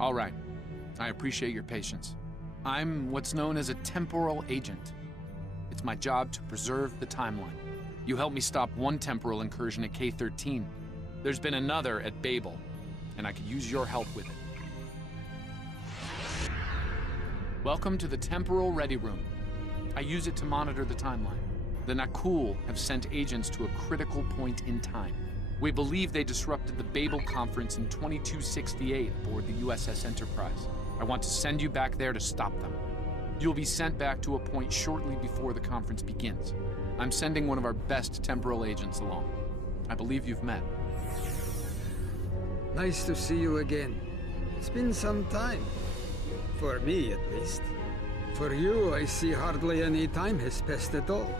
All right. I appreciate your patience. I'm what's known as a temporal agent. It's my job to preserve the timeline. You helped me stop one temporal incursion at K-13. There's been another at Babel, and I could use your help with it. Welcome to the Temporal Ready Room. I use it to monitor the timeline. The Nakul have sent agents to a critical point in time. We believe they disrupted the Babel conference in 2268 aboard the USS Enterprise. I want to send you back there to stop them. You'll be sent back to a point shortly before the conference begins. I'm sending one of our best temporal agents along. I believe you've met. Nice to see you again. It's been some time. For me, at least. For you, I see hardly any time has passed at all.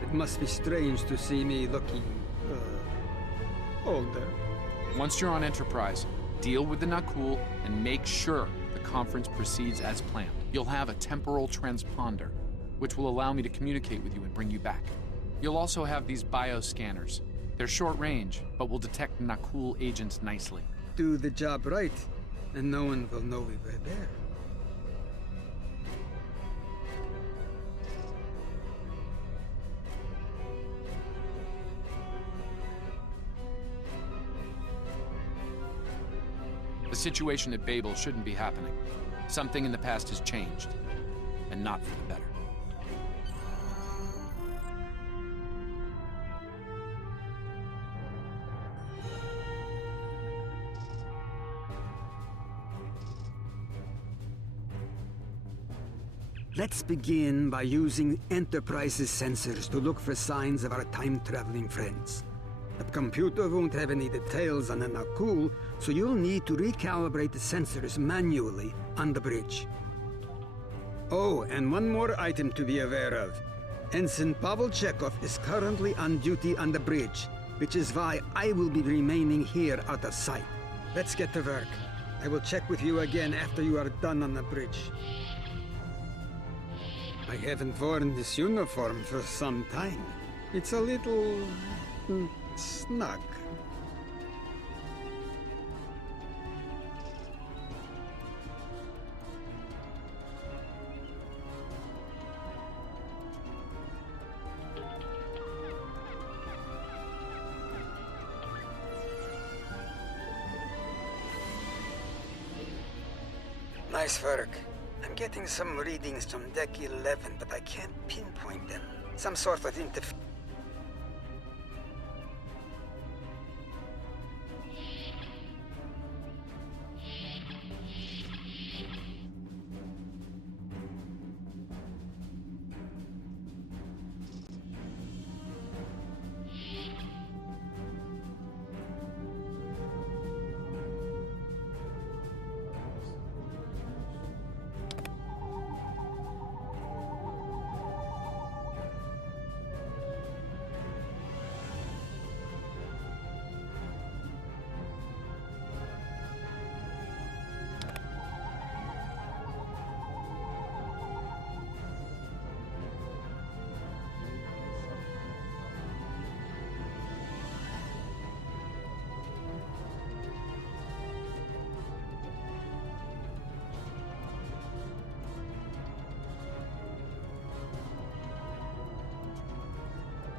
It must be strange to see me looking, older. Once you're on Enterprise, deal with the Nakul and make sure the conference proceeds as planned. You'll have a temporal transponder, which will allow me to communicate with you and bring you back. You'll also have these bioscanners. They're short range, but will detect Nakul agents nicely. Do the job right, and no one will know we were there. The situation at Babel shouldn't be happening. Something in the past has changed, and not for the better. Let's begin by using Enterprise's sensors to look for signs of our time-traveling friends. The computer won't have any details on the Nakul, so you'll need to recalibrate the sensors manually on the bridge. Oh, and one more item to be aware of. Ensign Pavel Chekhov is currently on duty on the bridge, which is why I will be remaining here out of sight. Let's get to work. I will check with you again after you are done on the bridge. I haven't worn this uniform for some time. It's a little... snug. Nice work. I'm getting some readings from Deck 11, but I can't pinpoint them. Some sort of interference.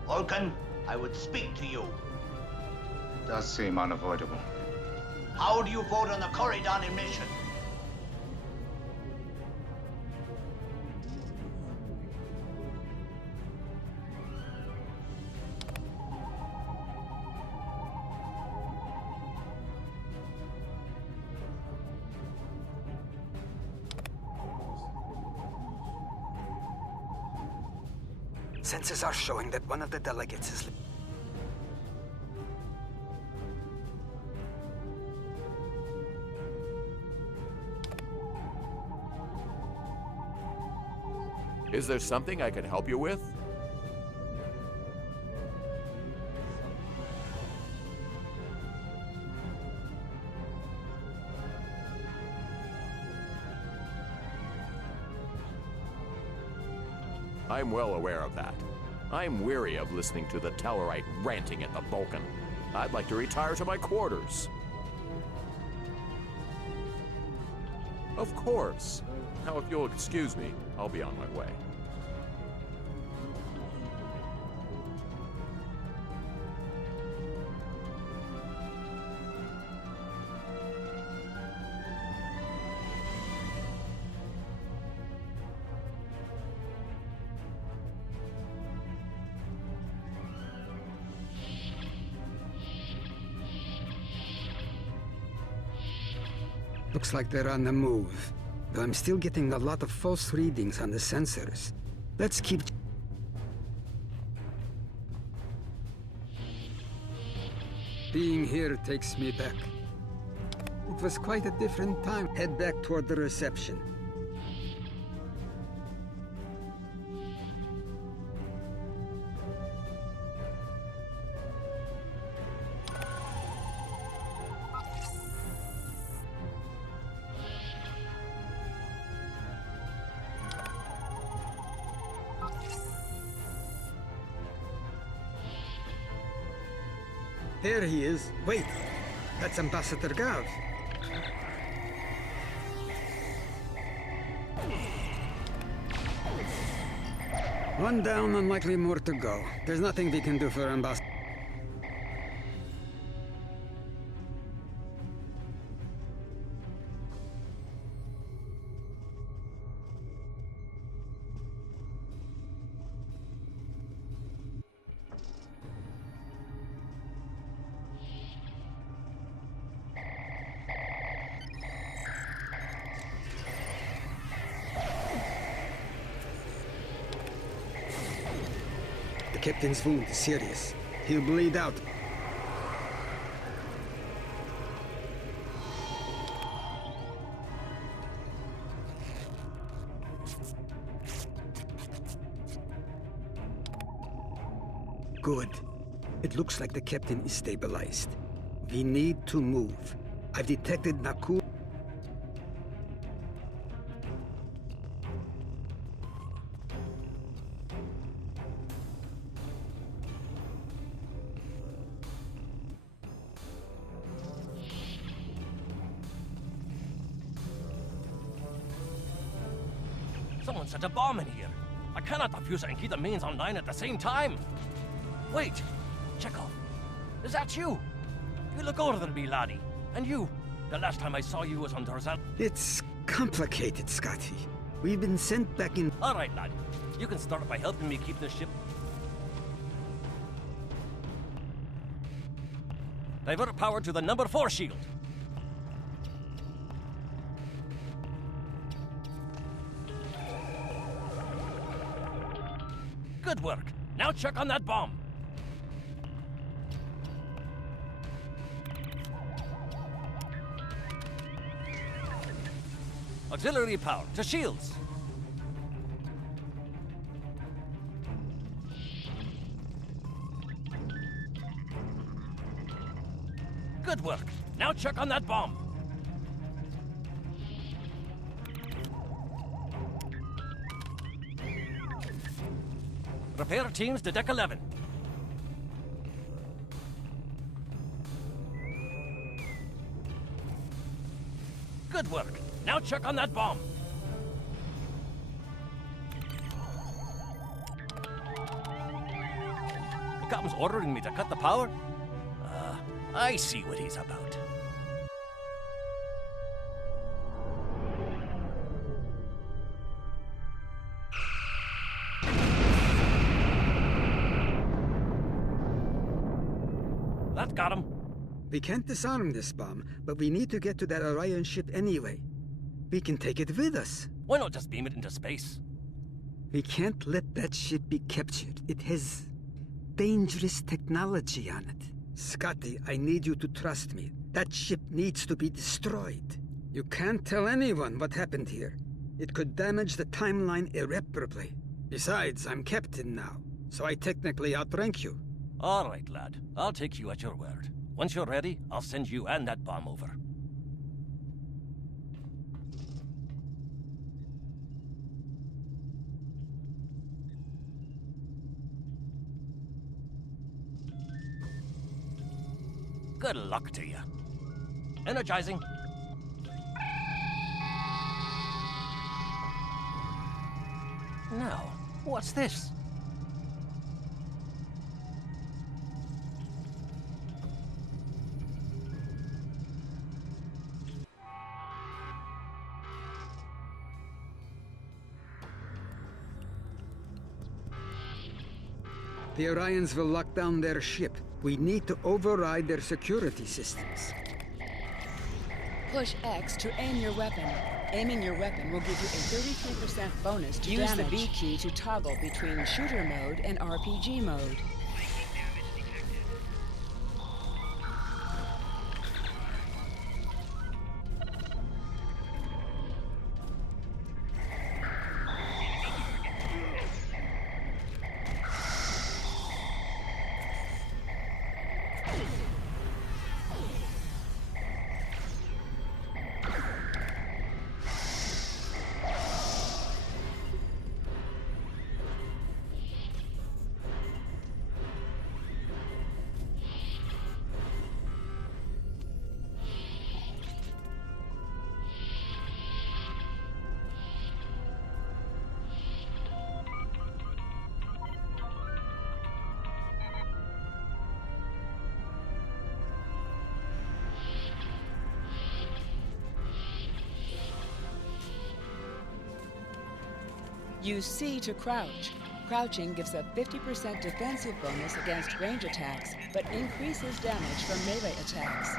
Vulcan, I would speak to you. Does seem unavoidable. How do you vote on the Corridon emission? Sensors are showing that one of the delegates is... Is there something I can help you with? I'm well aware of that. I'm weary of listening to the Tellarite ranting at the Vulcan. I'd like to retire to my quarters. Of course. Now, if you'll excuse me, I'll be on my way. Looks like they're on the move. Though I'm still getting a lot of false readings on the sensors. Let's keep... Being here takes me back. It was quite a different time. Head back toward the reception. There he is. Wait, that's Ambassador Gav. One down and likely more to go. There's nothing we can do for Ambassador. The captain's wound is serious. He'll bleed out. Good. It looks like the captain is stabilized. We need to move. I've detected Nakul. Someone set a bomb in here. I cannot defuse it and keep the mains online at the same time. Wait, Chekhov, is that you? You look older than me, laddie. And you, the last time I saw you was on Tarzan. It's complicated, Scotty. We've been sent back in... All right, lad. You can start by helping me keep this ship. Divert power to the number 4 shield. Good work. Now check on that bomb. Auxiliary power to shields. Good work. Now check on that bomb. Repair teams to deck 11. Good work. Now check on that bomb. The captain's ordering me to cut the power? I see what he's about. That got him. We can't disarm this bomb, but we need to get to that Orion ship anyway. We can take it with us. Why not just beam it into space? We can't let that ship be captured. It has dangerous technology on it. Scotty, I need you to trust me. That ship needs to be destroyed. You can't tell anyone what happened here. It could damage the timeline irreparably. Besides, I'm captain now, so I technically outrank you. All right, lad. I'll take you at your word. Once you're ready, I'll send you and that bomb over. Good luck to you. Energizing. Now, what's this? The Orions will lock down their ship. We need to override their security systems. Push X to aim your weapon. Aiming your weapon will give you a 33% bonus to damage. Use the B key to toggle between shooter mode and RPG mode. Use C to crouch. Crouching gives a 50% defensive bonus against range attacks, but increases damage from melee attacks.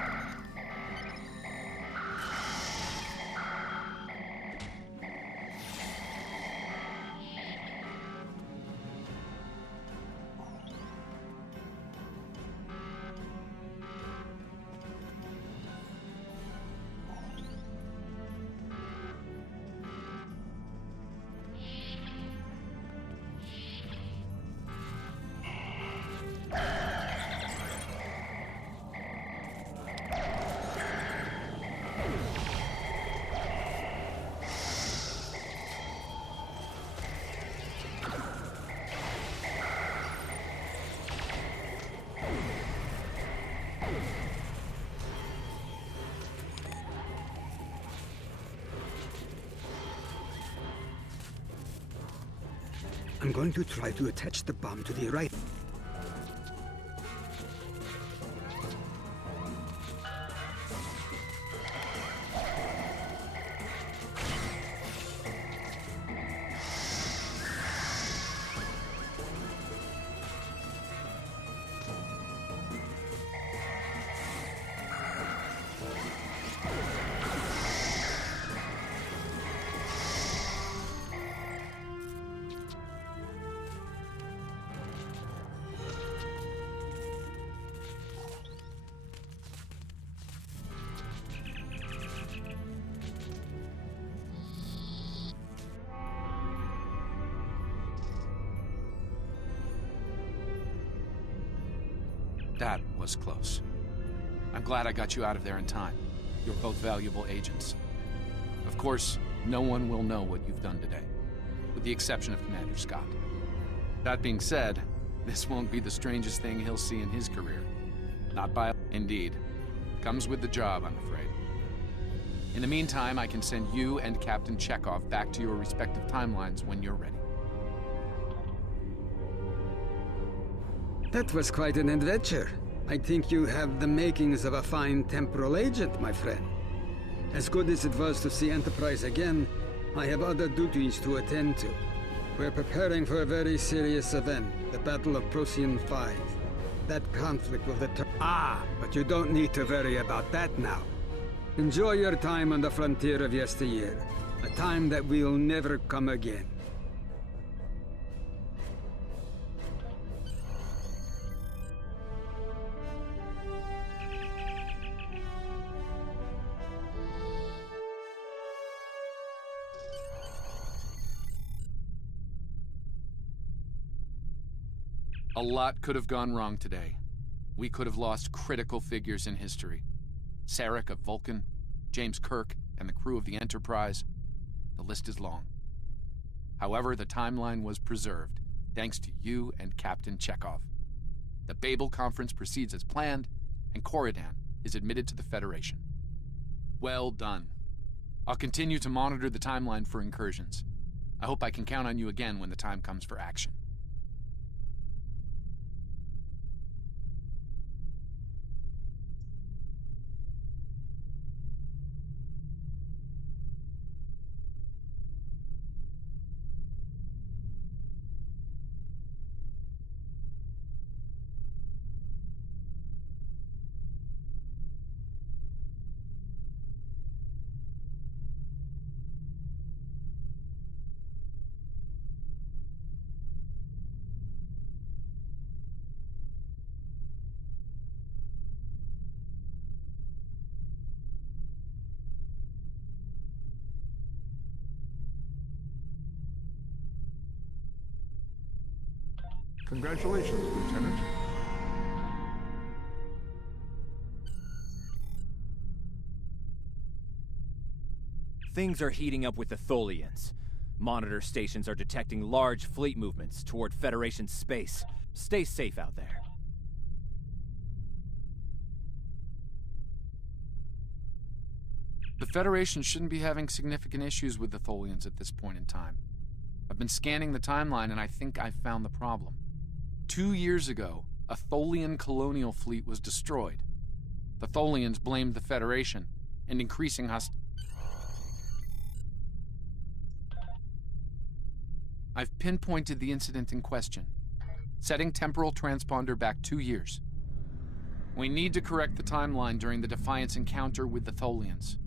I'm going to try to attach the bomb to the right. That was close. I'm glad I got you out of there in time. You're both valuable agents. Of course, no one will know what you've done today, with the exception of Commander Scott. That being said, this won't be the strangest thing he'll see in his career. Not by... Indeed. Comes with the job, I'm afraid. In the meantime, I can send you and Captain Chekhov back to your respective timelines when you're ready. That was quite an adventure. I think you have the makings of a fine temporal agent, my friend. As good as it was to see Enterprise again, I have other duties to attend to. We're preparing for a very serious event, the Battle of Procyon 5. That conflict will determine... but you don't need to worry about that now. Enjoy your time on the frontier of yesteryear, a time that will never come again. A lot could have gone wrong today. We could have lost critical figures in history. Sarek of Vulcan, James Kirk, and the crew of the Enterprise. The list is long. However, the timeline was preserved, thanks to you and Captain Chekhov. The Babel Conference proceeds as planned, and Corridan is admitted to the Federation. Well done. I'll continue to monitor the timeline for incursions. I hope I can count on you again when the time comes for action. Congratulations, Lieutenant. Things are heating up with the Tholians. Monitor stations are detecting large fleet movements toward Federation space. Stay safe out there. The Federation shouldn't be having significant issues with the Tholians at this point in time. I've been scanning the timeline and I think I've found the problem. 2 years ago, a Tholian colonial fleet was destroyed. The Tholians blamed the Federation, and increasing I've pinpointed the incident in question, setting temporal transponder back 2 years. We need to correct the timeline during the Defiance encounter with the Tholians.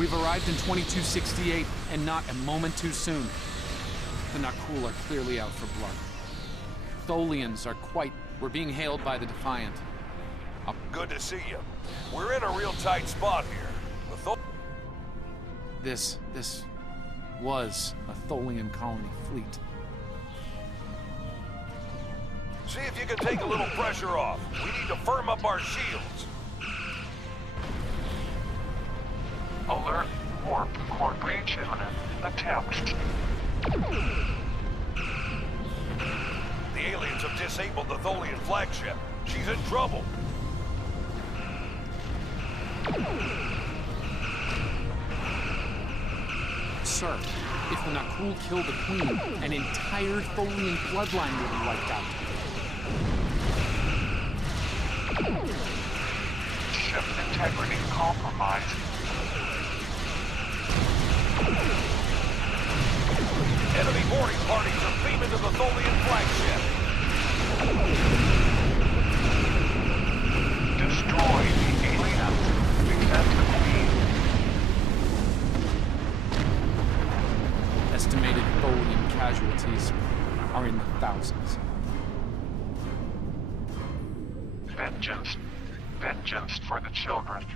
We've arrived in 2268, and not a moment too soon. The Nakul are clearly out for blood. Tholians are quite... We're being hailed by the Defiant. Good to see you. We're in a real tight spot here. This was a Tholian colony fleet. See if you can take a little pressure off. We need to firm up our shields. Alert. Warp core breach imminent. Attempt. The aliens have disabled the Tholian flagship. She's in trouble. Sir, if the Nakul kill the Queen, an entire Tholian bloodline will be wiped out. Ship integrity compromised. Enemy boarding parties are beaming to the Tholian flagship. Destroy the aliens. Protect the Queen. Estimated Tholian casualties are in the thousands. Vengeance. Vengeance for the children.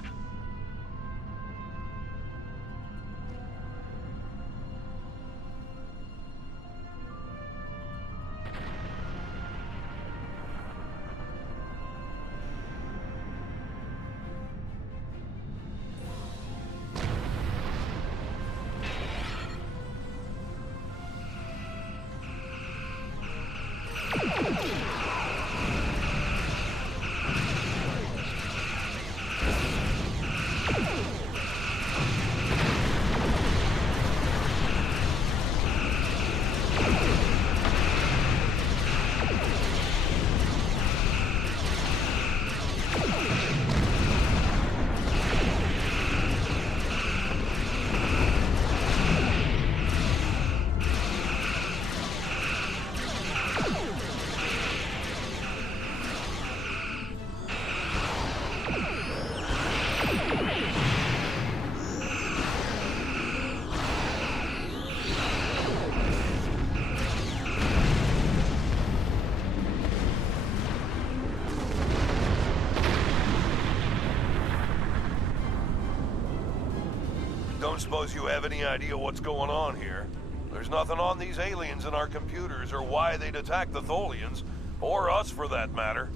Don't suppose you have any idea what's going on here? There's nothing on these aliens in our computers or why they'd attack the Tholians, or us for that matter.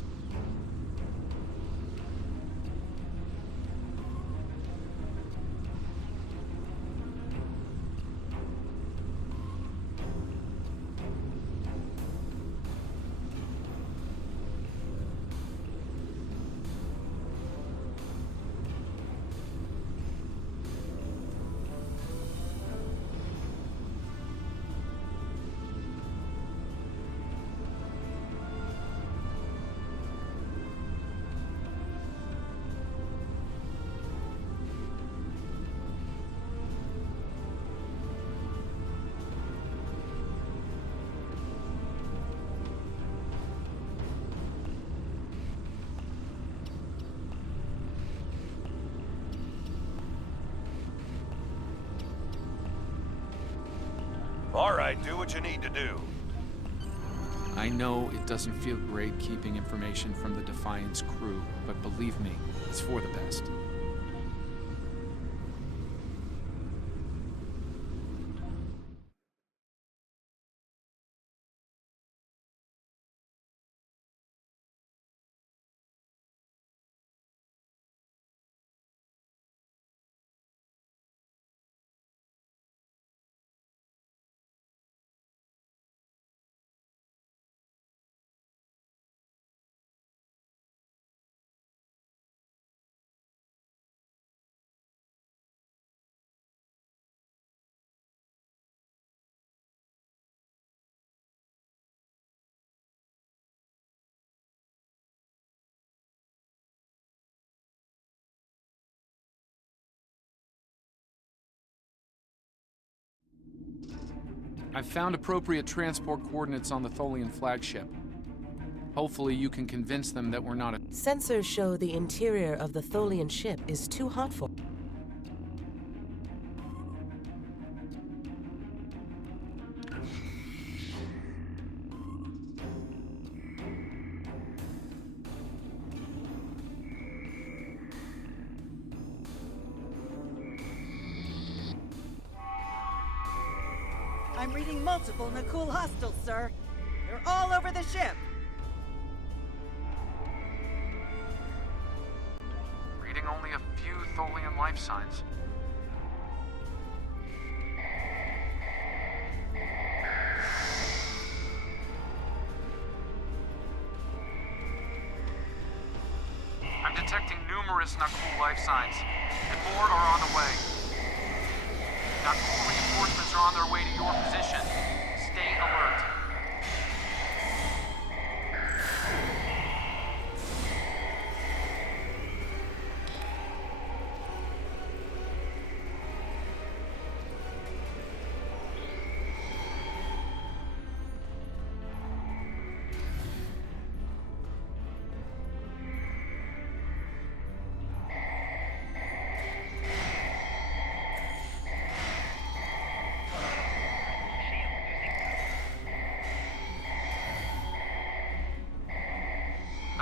All right, do what you need to do. I know it doesn't feel great keeping information from the Defiant's crew, but believe me, it's for the best. I've found appropriate transport coordinates on the Tholian flagship. Hopefully you can convince them that we're not a... Sensors show the interior of the Tholian ship is too hot for... I'm reading multiple Nakul hostiles, sir. They're all over the ship. Reading only a few Tholian life signs. I'm detecting numerous Nakul life signs, and more are on the way. Nakul reinforcements are on their way to your position. Stay alert.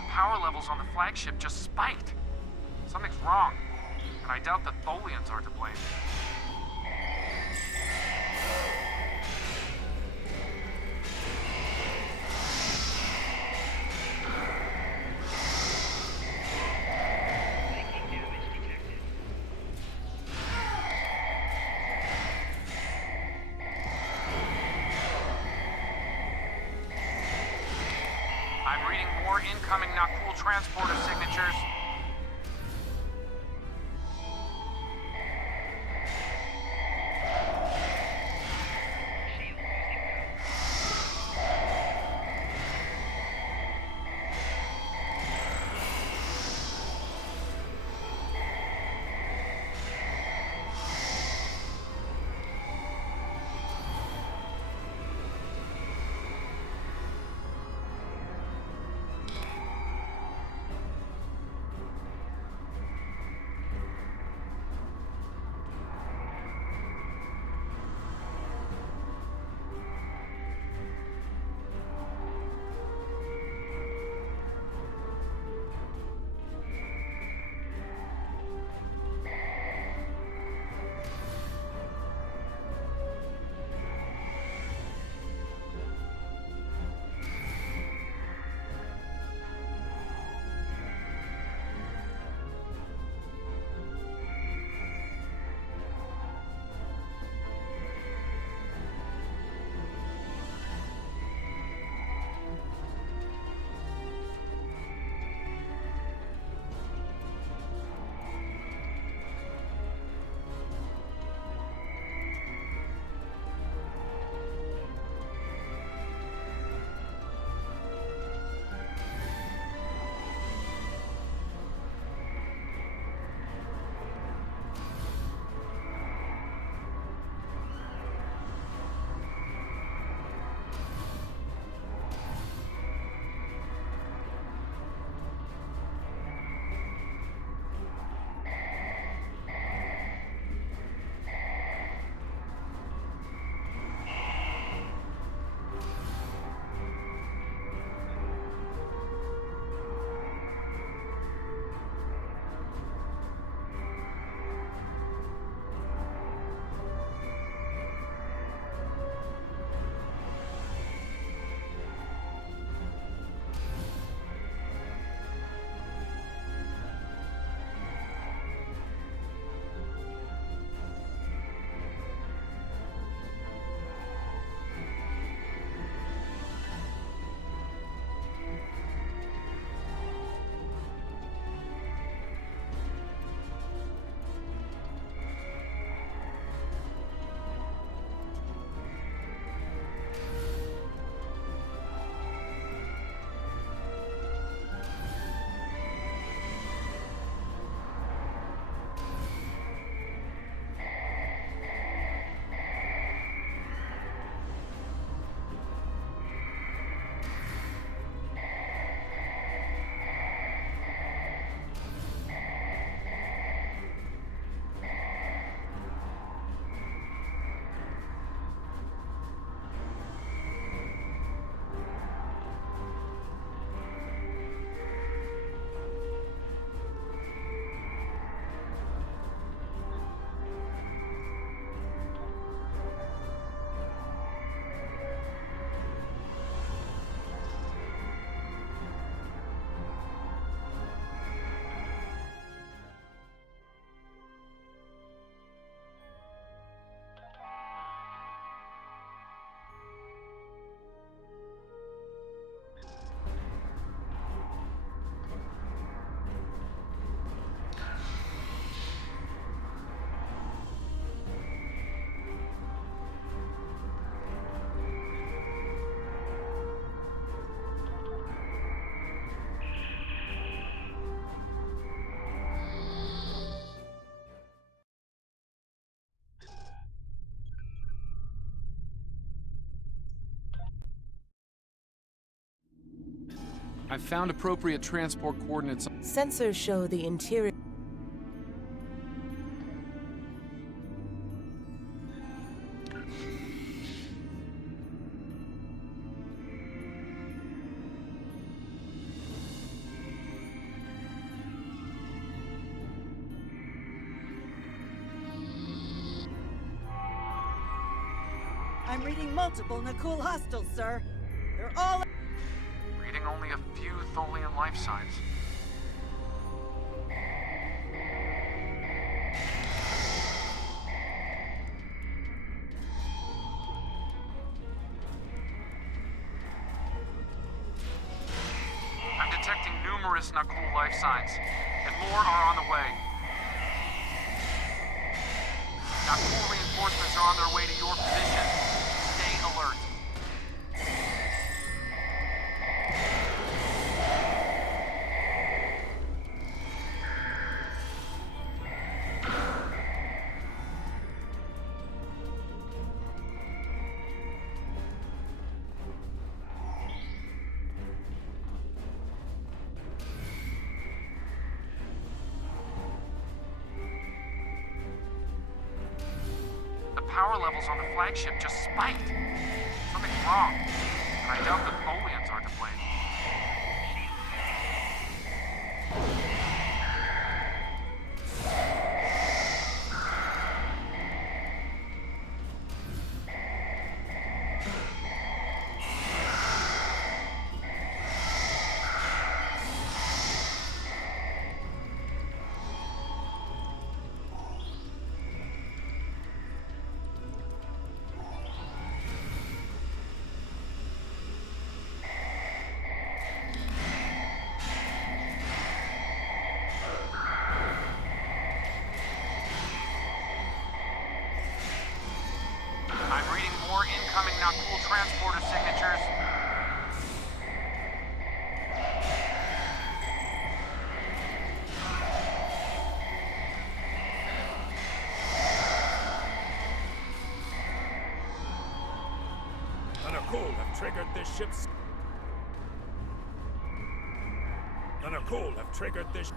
Power levels on the flagship just spiked. Something's wrong, and I doubt the Tholians are to blame. I'm reading more incoming Nakul transporter signatures. I've found appropriate transport coordinates. Sensors show the interior. I'm reading multiple Nakul hostiles, sir. They're all... Reading only a few Tholian life signs. I'm detecting numerous Nakul life signs, and more are on the way. Nakul reinforcements are on their way to your position. Stay alert. The power levels on the flagship just spiked. Something's wrong. And I doubt the Tholians are to blame. I'm reading more incoming Nakul transporter signatures. The Nakul have triggered this ship's... The Nakul have triggered this...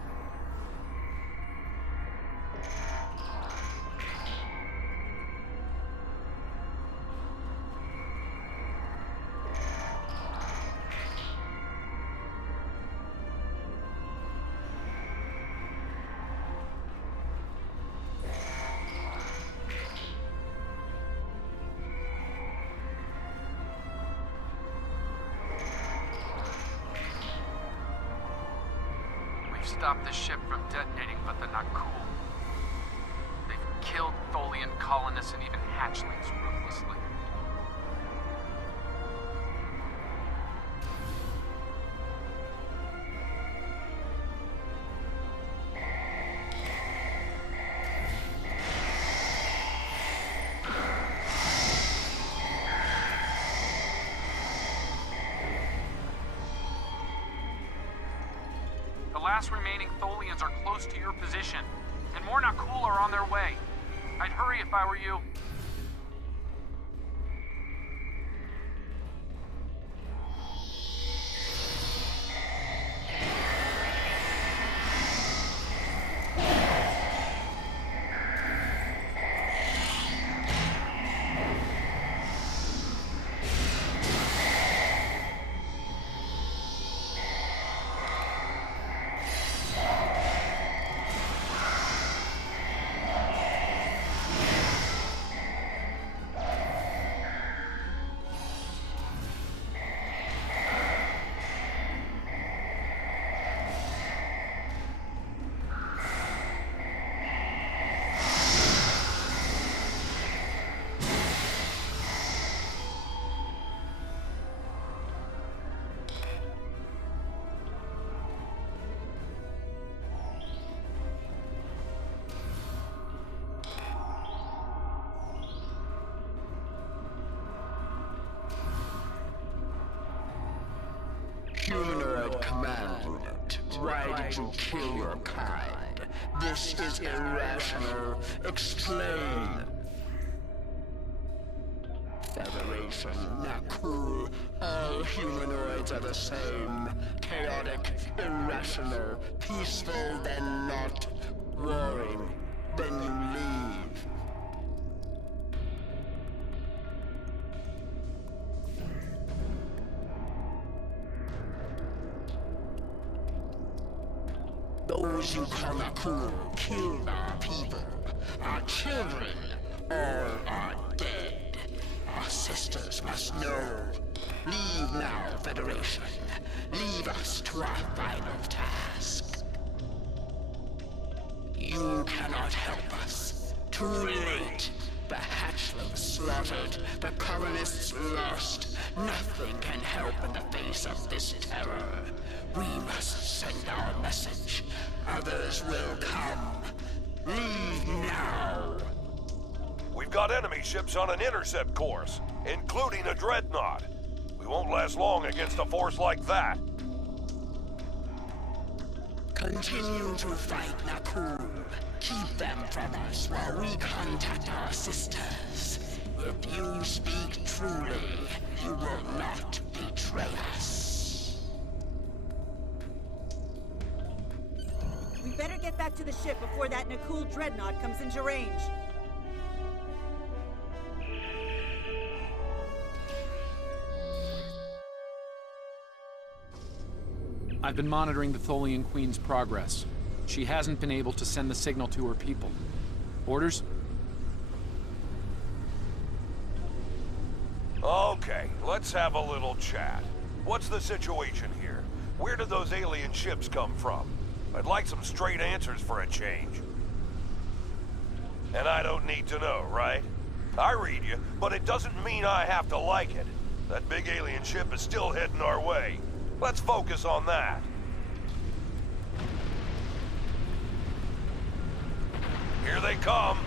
Stop the ship from detonating, but the Nakul. They've killed Tholian colonists and even hatchlings ruthlessly. The last remaining Tholians are close to your position, and more Nakul are on their way. I'd hurry if I were you. Humanoid command unit, why did you kill your kind? This is irrational. Explain. Federation Federation, Nakul. All humanoids are the same. Chaotic, irrational, peaceful, then not. Warring, then you leave. Those you call Nakul killed our people. Our children, all are dead. Our sisters must know. Leave now, Federation. Leave us to our final task. You cannot help us. Too late. The hatchlings slaughtered, the colonists lost. Nothing can help in the face of this terror. We must send our message. Others will come. Leave now. We've got enemy ships on an intercept course, including a dreadnought. We won't last long against a force like that. Continue to fight, Nakul. Keep them from us while we contact our sisters. If you speak truly, you will not betray us. We better get back to the ship before that Nakul dreadnought comes into range. I've been monitoring the Tholian Queen's progress. She hasn't been able to send the signal to her people. Orders? Okay, let's have a little chat. What's the situation here? Where did those alien ships come from? I'd like some straight answers for a change. And I don't need to know, right? I read you, but it doesn't mean I have to like it. That big alien ship is still heading our way. Let's focus on that. Here they come.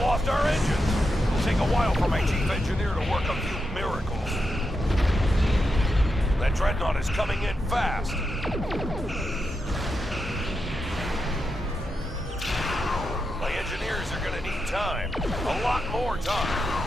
Lost our engines. It'll take a while for my chief engineer to work a few miracles. That dreadnought is coming in fast. My engineers are gonna need time. A lot more time.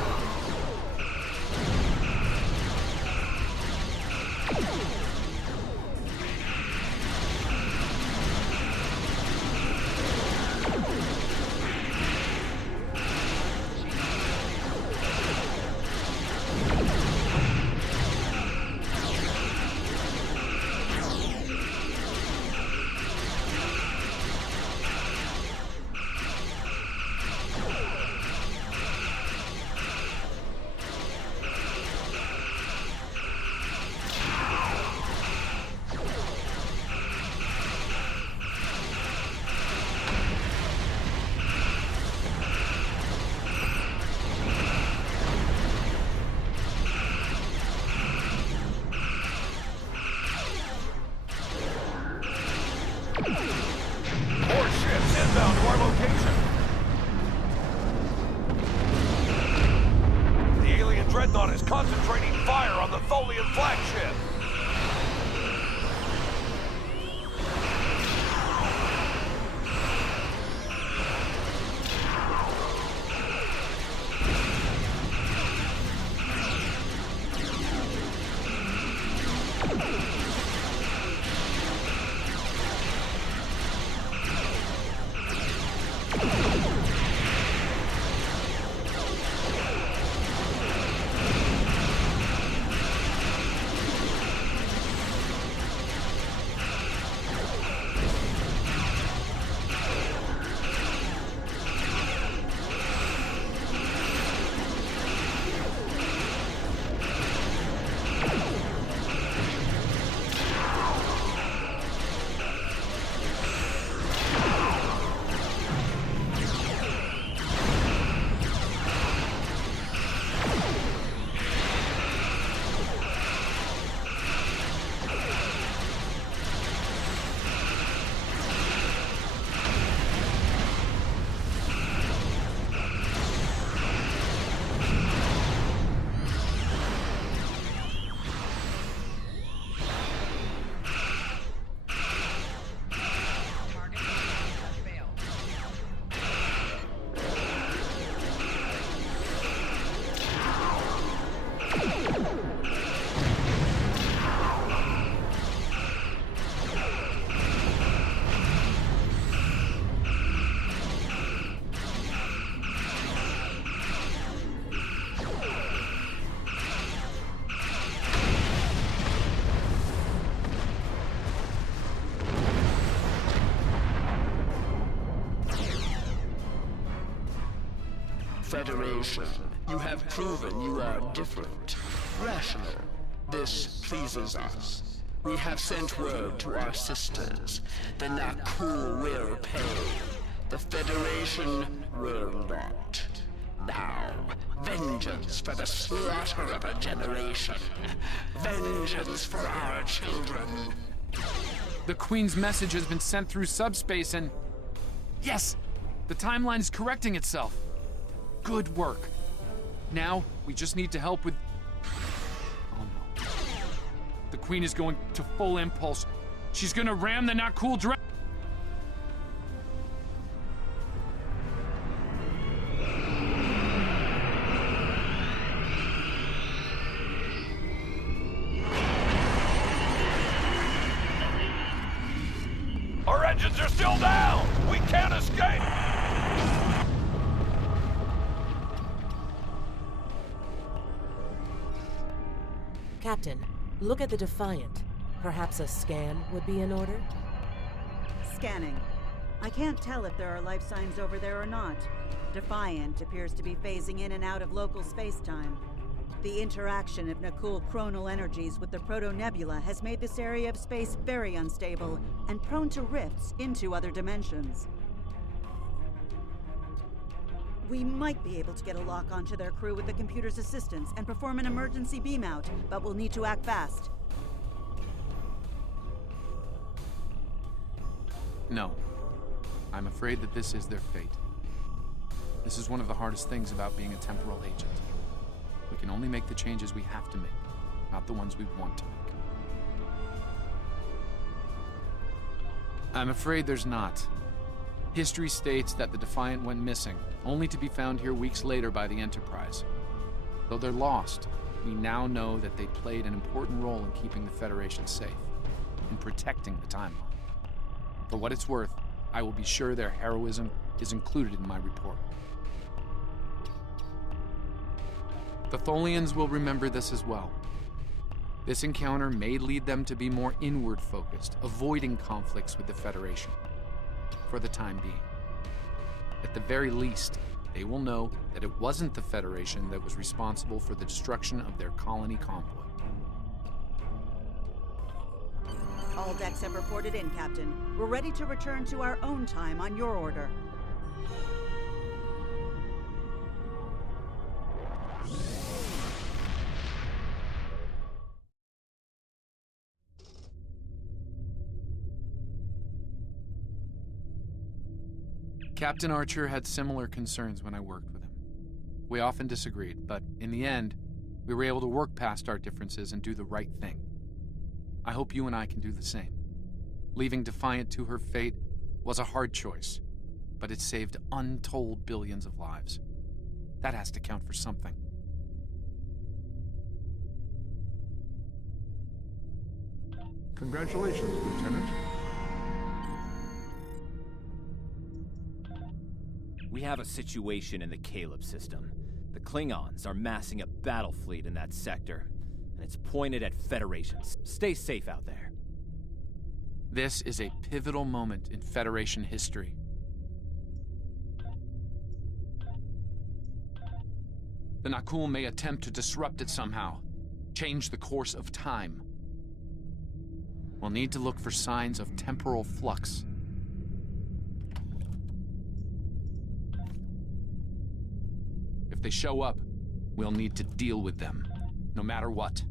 inbound to our location. The alien dreadnought is concentrating fire on the Tholian flagship. Federation, you have proven you are different, rational. This pleases us. We have sent word to our sisters. The Nakul will pay. The Federation will not. Now, vengeance for the slaughter of a generation. Vengeance for our children. The Queen's message has been sent through subspace and... Yes! The timeline is correcting itself. Good work. Now, we just need to help with... Oh no. The Queen is going to full impulse. She's gonna ram the Nakul Dread... Our engines are still down! We can't escape! Captain, look at the Defiant. Perhaps a scan would be in order? Scanning. I can't tell if there are life signs over there or not. Defiant appears to be phasing in and out of local space-time. The interaction of Nakul chronal energies with the proto-nebula has made this area of space very unstable and prone to rifts into other dimensions. We might be able to get a lock onto their crew with the computer's assistance and perform an emergency beam out, but we'll need to act fast. No. I'm afraid that this is their fate. This is one of the hardest things about being a temporal agent. We can only make the changes we have to make, not the ones we want to make. I'm afraid there's not. History states that the Defiant went missing, only to be found here weeks later by the Enterprise. Though they're lost, we now know that they played an important role in keeping the Federation safe, in protecting the timeline. For what it's worth, I will be sure their heroism is included in my report. The Tholians will remember this as well. This encounter may lead them to be more inward-focused, avoiding conflicts with the Federation. For the time being. At the very least, they will know that it wasn't the Federation that was responsible for the destruction of their colony convoy. All decks have reported in, Captain. We're ready to return to our own time on your order. Captain Archer had similar concerns when I worked with him. We often disagreed, but in the end, we were able to work past our differences and do the right thing. I hope you and I can do the same. Leaving Defiant to her fate was a hard choice, but it saved untold billions of lives. That has to count for something. Congratulations, Lieutenant. We have a situation in the Caleb system. The Klingons are massing a battle fleet in that sector, and it's pointed at Federations. Stay safe out there. This is a pivotal moment in Federation history. The Nakul may attempt to disrupt it somehow, change the course of time. We'll need to look for signs of temporal flux. If they show up, we'll need to deal with them, no matter what.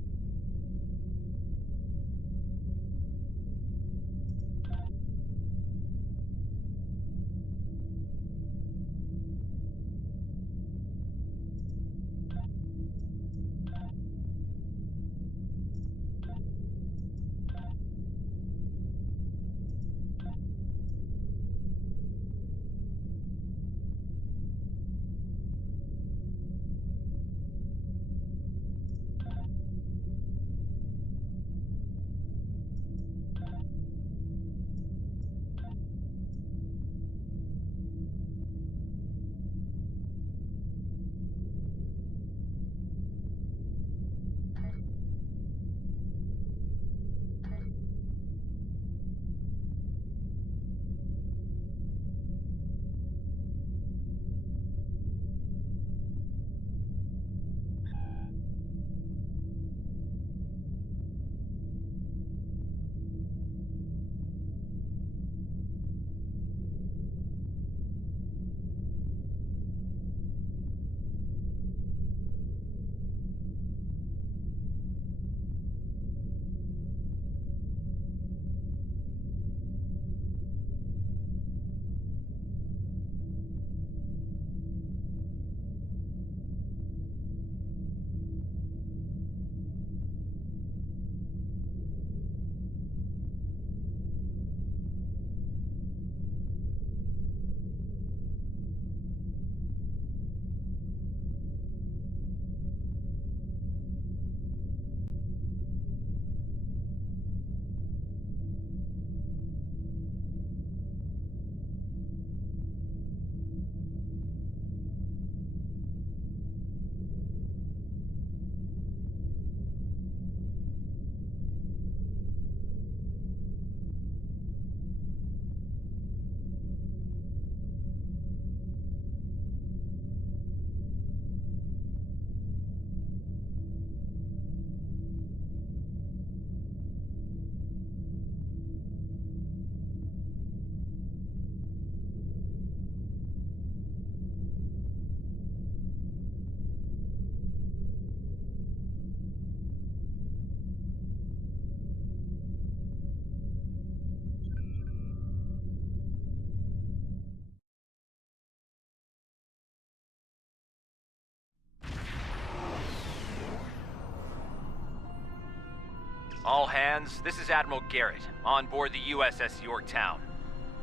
All hands, this is Admiral Garrett, on board the USS Yorktown.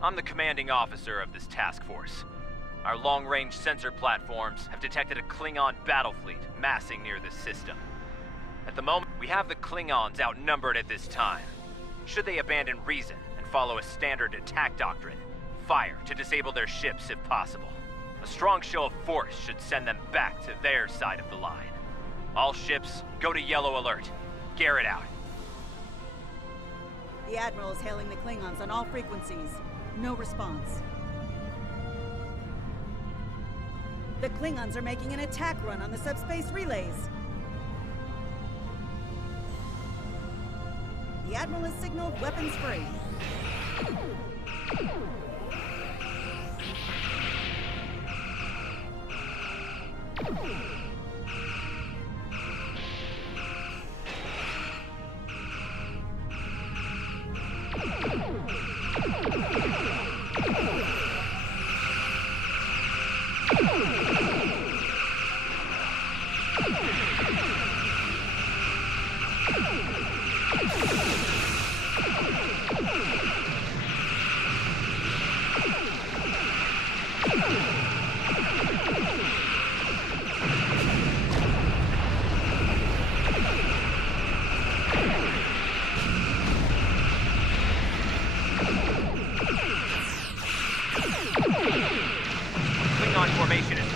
I'm the commanding officer of this task force. Our long-range sensor platforms have detected a Klingon battle fleet massing near this system. At the moment, we have the Klingons outnumbered at this time. Should they abandon reason and follow a standard attack doctrine, fire to disable their ships if possible. A strong show of force should send them back to their side of the line. All ships, go to yellow alert. Garrett out. The Admiral is hailing the Klingons on all frequencies. No response. The Klingons are making an attack run on the subspace relays. The Admiral has signaled weapons free.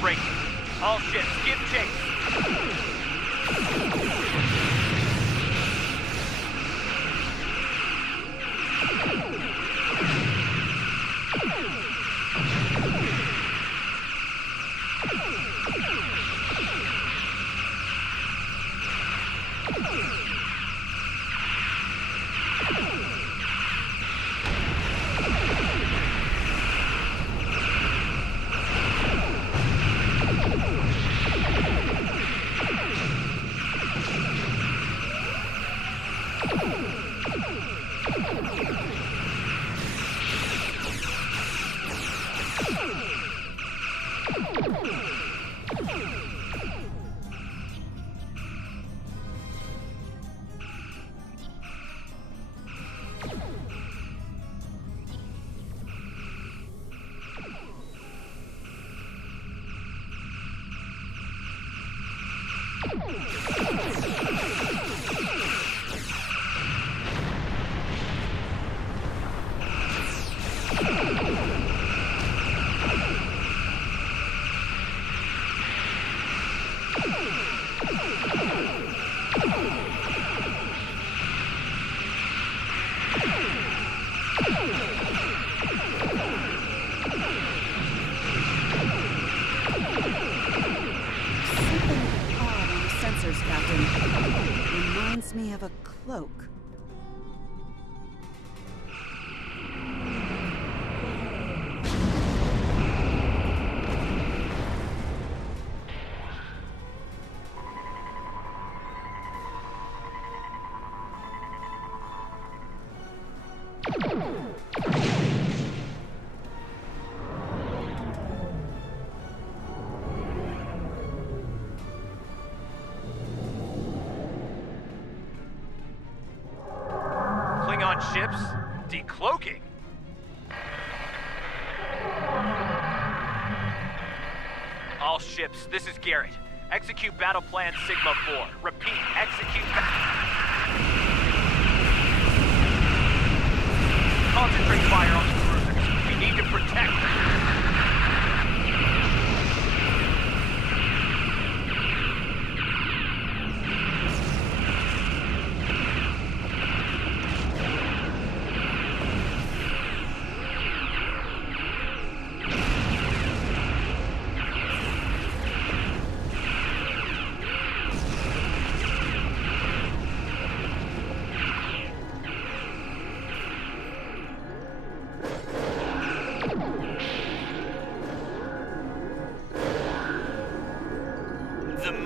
breaking. All ships, give chase. Me of a cloak. Ships decloaking. All ships, this is Garrett. Execute battle plan Sigma 4. Repeat, execute concentrate fire on the cruisers. We need to protect them.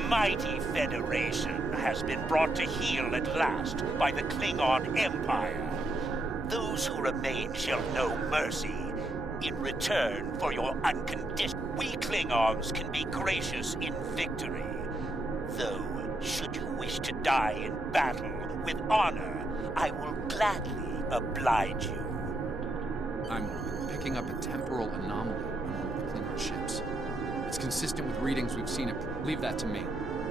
Mighty Federation has been brought to heel at last by the Klingon Empire. Those who remain shall know mercy in return for your unconditional. We Klingons can be gracious in victory. Though, should you wish to die in battle with honor, I will gladly oblige you. I'm picking up a temporal anomaly on one of the Klingon ships. It's consistent with readings we've seen. Leave that to me.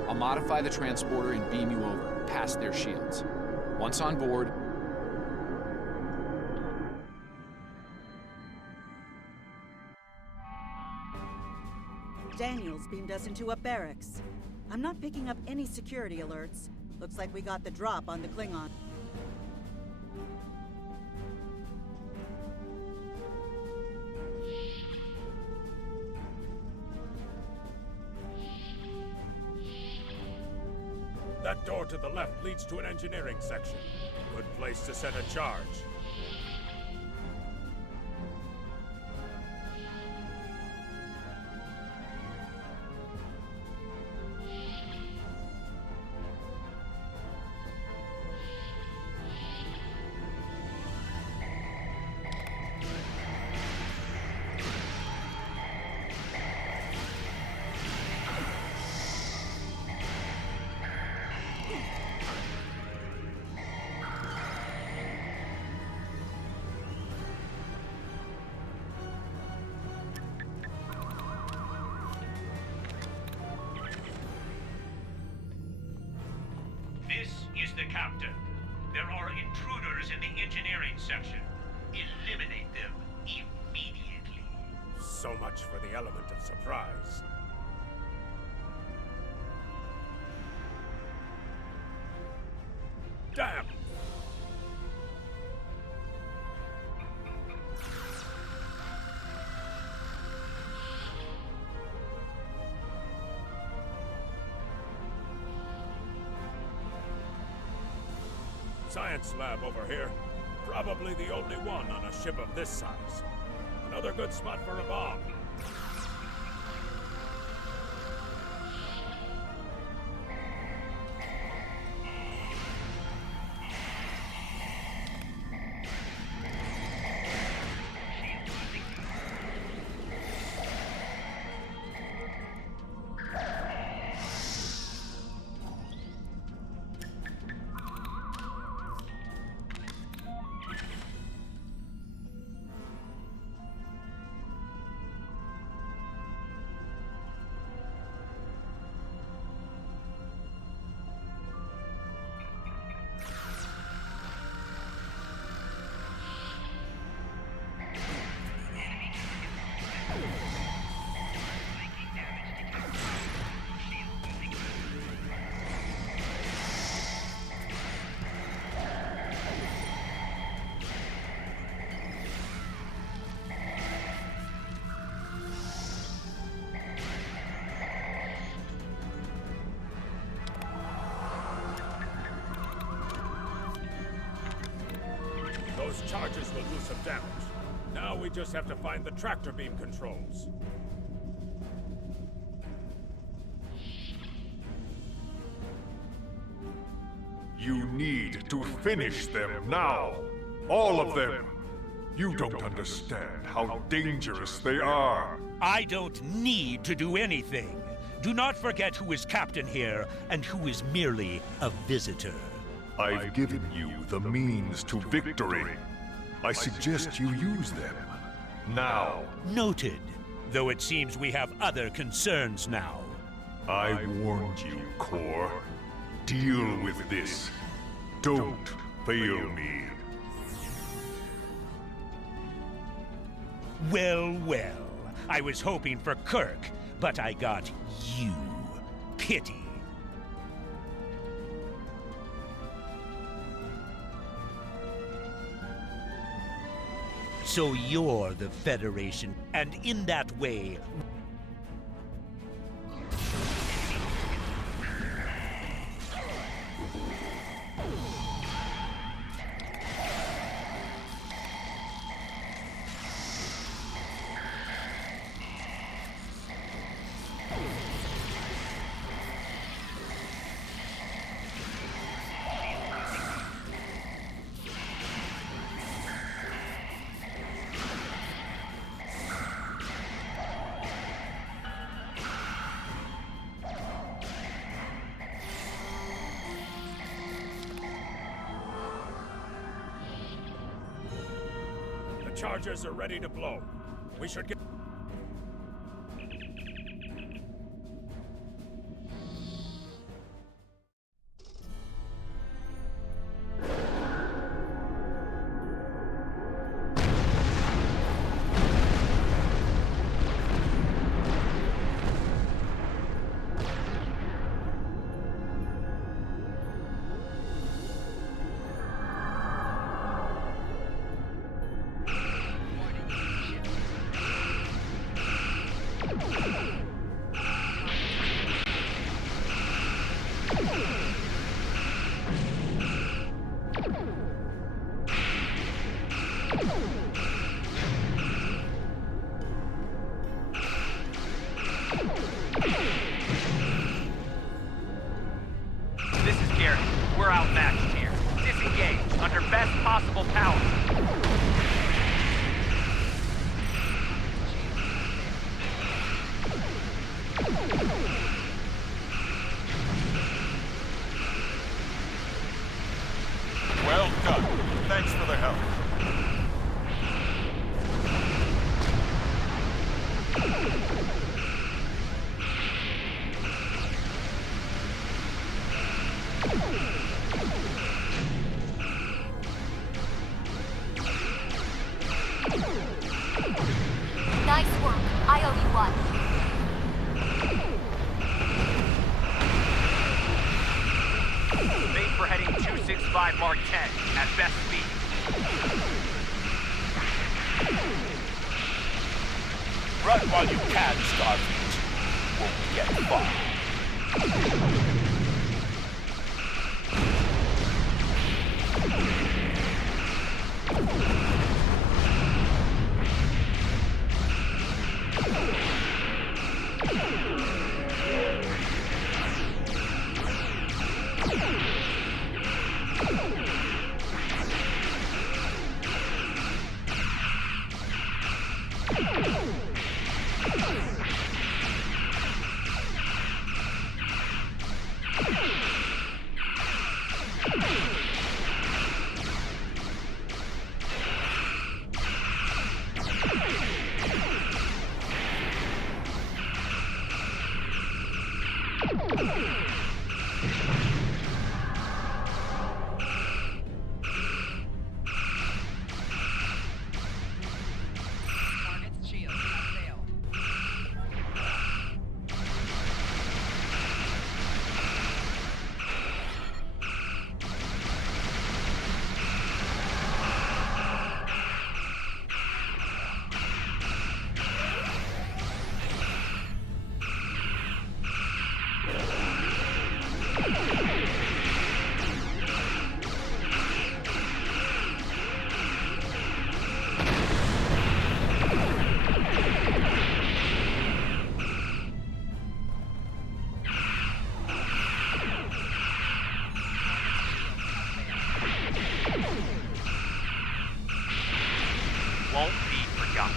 I'll modify the transporter and beam you over, past their shields. Once on board... Daniels beamed us into a barracks. I'm not picking up any security alerts. Looks like we got the drop on the Klingon. That door to the left leads to an engineering section. Good place to set a charge. This is the captain. There are intruders in the engineering section. Eliminate them immediately. So much for the element of surprise. Science lab over here. Probably the only one on a ship of this size. Another good spot for a bomb. Those charges will do some damage. Now we just have to find the tractor beam controls. You need to finish them now. All of them. You don't understand how dangerous they are. I don't need to do anything. Do not forget who is captain here and who is merely a visitor. I've given you the means to victory. I suggest you use them. Now. Noted. Though it seems we have other concerns now. I warned you, Core. Deal with this. Don't fail me. Well, well. I was hoping for Kirk, but I got you. Pity. So you're the Federation, and in that way... Chargers are ready to blow. We should get... This is Garrett. We're outmatched here. Disengage under best possible power. Well done. Thanks for the help. Nice work. I owe you one. Made for heading 265 Mark 10 at best speed. Run while you can, Starfleet. Won't get far. Won't be forgotten.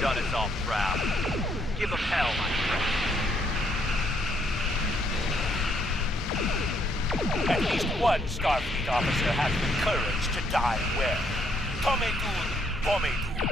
Done us all proud. Give them hell, my friend. At least one Starfleet officer has the courage to die well. Tomedun, Pomedun.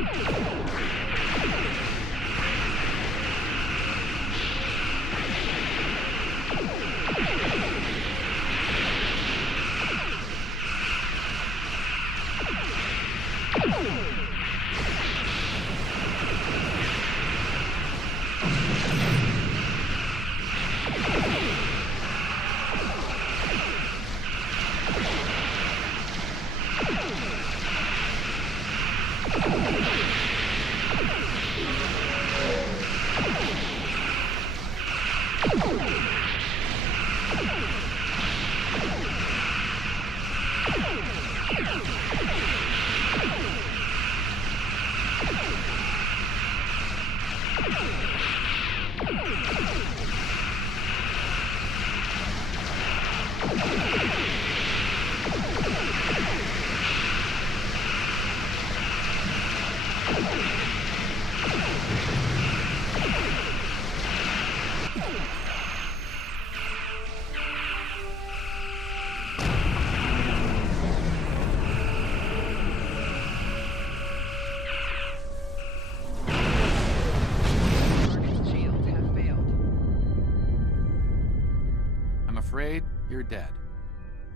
Afraid you're dead.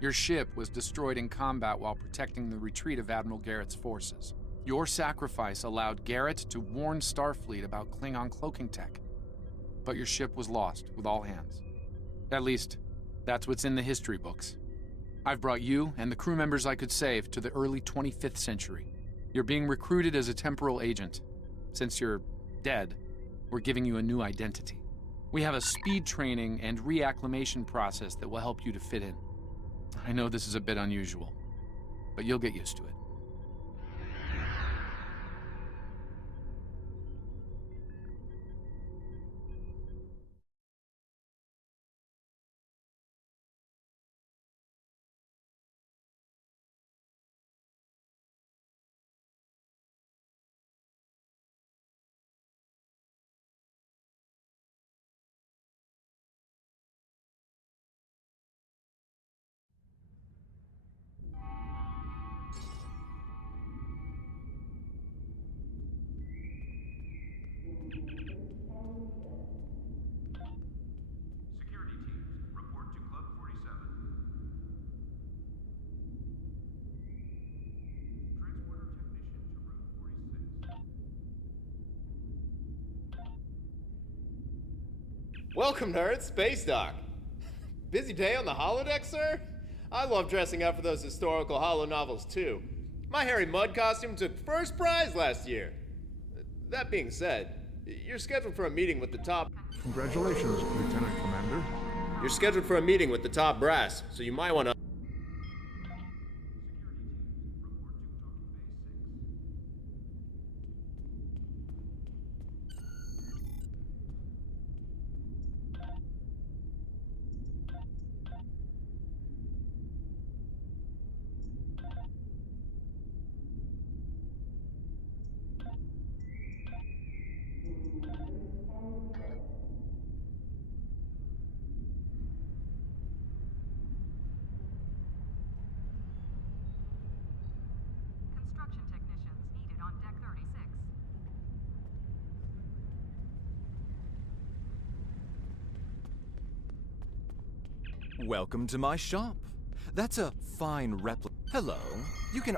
Your ship was destroyed in combat while protecting the retreat of Admiral Garrett's forces. Your sacrifice allowed Garrett to warn Starfleet about Klingon cloaking tech. But your ship was lost with all hands. At least, that's what's in the history books. I've brought you and the crew members I could save to the early 25th century. You're being recruited as a temporal agent. Since you're dead, we're giving you a new identity. We have a speed training and reacclimation process that will help you to fit in. I know this is a bit unusual, but you'll get used to it. Welcome, nerds. Space Dock. Busy day on the holodeck, sir? I love dressing up for those historical holo novels, too. My Harry Mudd costume took first prize last year. That being said, you're scheduled for a meeting with the top... Congratulations, Lieutenant Commander. You're scheduled for a meeting with the top brass, so you might want to... Welcome to my shop. That's a fine replica. Hello. You can...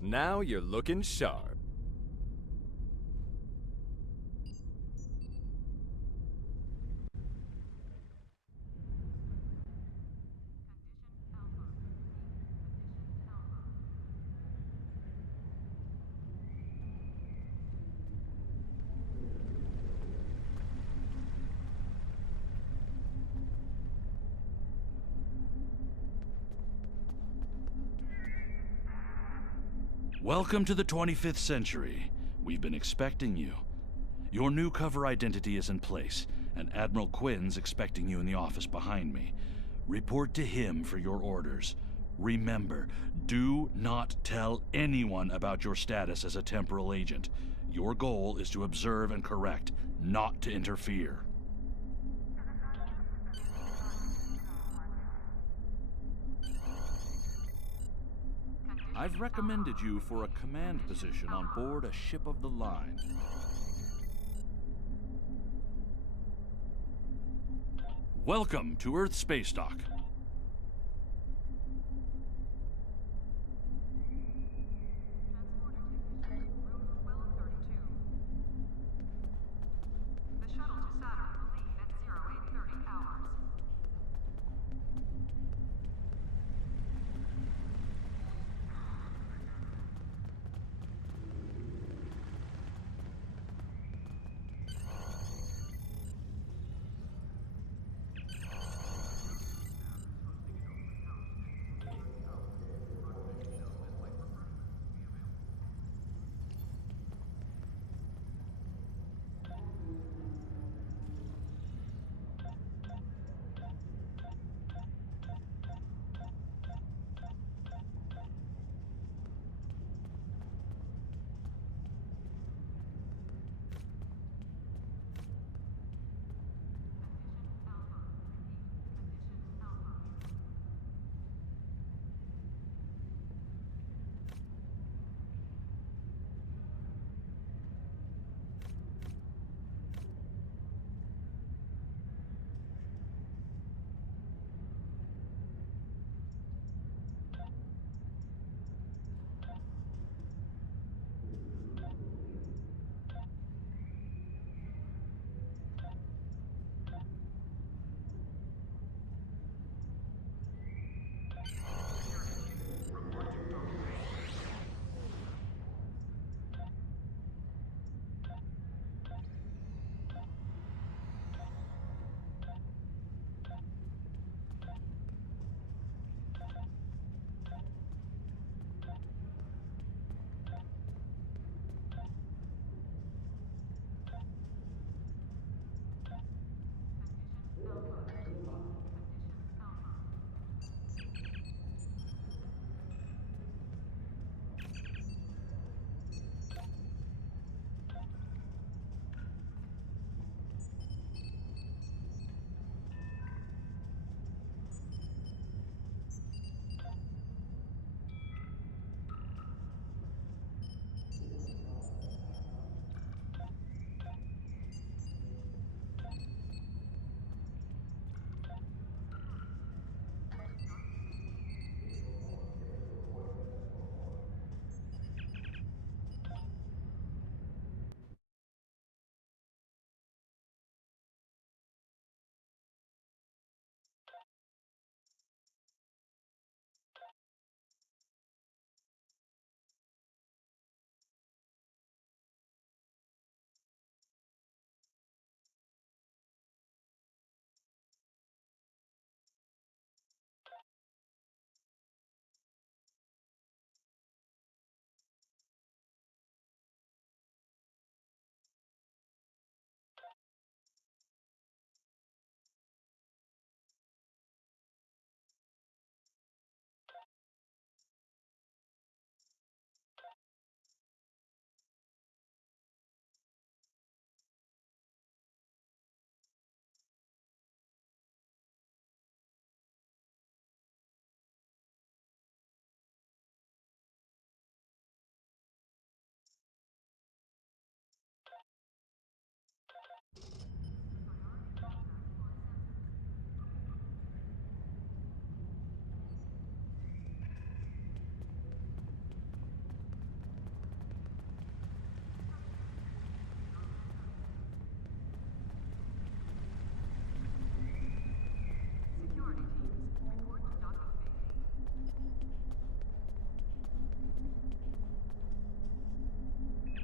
Now you're looking sharp. Welcome to the 25th century. We've been expecting you. Your new cover identity is in place, and Admiral Quinn's expecting you in the office behind me. Report to him for your orders. Remember, do not tell anyone about your status as a temporal agent. Your goal is to observe and correct, not to interfere. I've recommended you for a command position on board a ship of the line. Welcome to Earth Space Dock.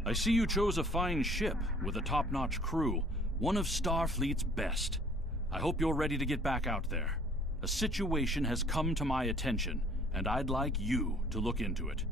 I see you chose a fine ship with a top-notch crew, one of Starfleet's best. I hope you're ready to get back out there. A situation has come to my attention, and I'd like you to look into it.